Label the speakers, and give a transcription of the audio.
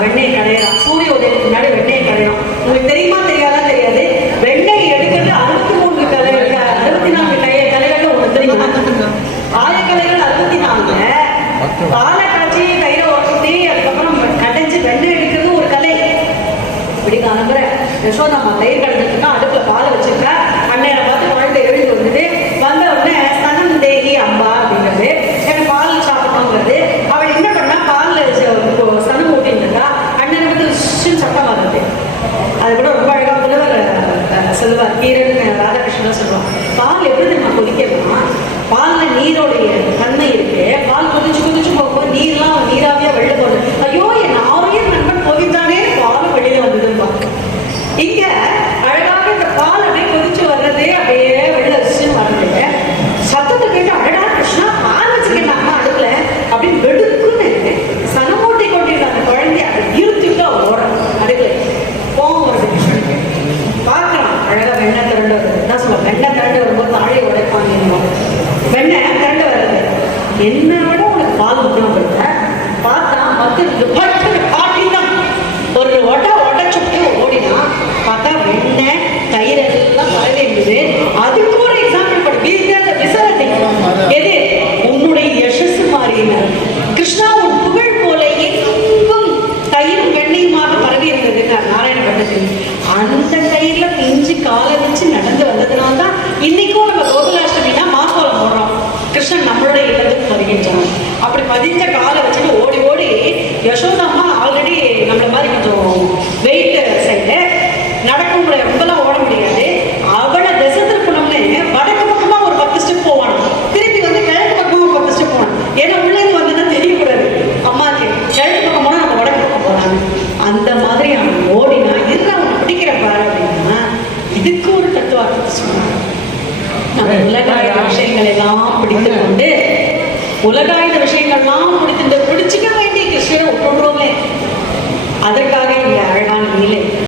Speaker 1: வெண்ணெய் கலையலாம் சூரிய உதயத்துக்கு முன்னாடி வெண்ணெய் கலையலாம் உங்களுக்கு தெரியுமா தெரியாதா தெரியாது. வெண்ணெய் எடுக்கிறது அறுபத்தி மூணு கலை அறுபத்தி நான்கு கலை கலைகள் உங்களுக்கு தெரியுமா? ஆயக்கலைகள் அறுபத்தி நாலு பாலை காய்ச்சி கையில உடச்சி அதுக்கப்புறம் கடைஞ்சி வெண்ணெய் எடுக்கிறது ஒரு கலை. இப்படி காணுங்கிற யசோதா தயிர் கடைஞ்சிட்டு சொல்லுவார் ராதாகிருஷ்ணன் சொல்லுவாங்க. பால் பரவி இருந்தது அதுக்கு ஒரு எக்ஸாம்பிள் படி அந்த விசரத்தை எது? உன்னுடைய யசஸ் மாறினார் கிருஷ்ணா உன் புகழ் போல எங்கும் தயிரும் வெண்ணையுமாக பரவி இருந்தது நாராயண பட்டத்தில். அந்த தயிர்ல பிஞ்சு காலை வச்சு நடந்து வந்ததுனால தான் இன்னைக்கும் நம்ம கோகுலாஷ்டமினா மாக்கோலம் போடுறோம். கிருஷ்ணன் நம்மளுடைய இடத்துக்கு வருகின்றான் அப்படி பதிஞ்ச காலை வச்சுட்டு ஓடி ஓடி யசோதாம்மா ஆல்ரெடி நம்மள மாதிரி கொஞ்சம் வெயிட் சைடு நடக்க முடியாது முடியாது உலகாயுத விஷயங்கள் எல்லாம் பிடித்துக் கொண்டு உலகாயுத விஷயங்கள்லாம் பிடித்து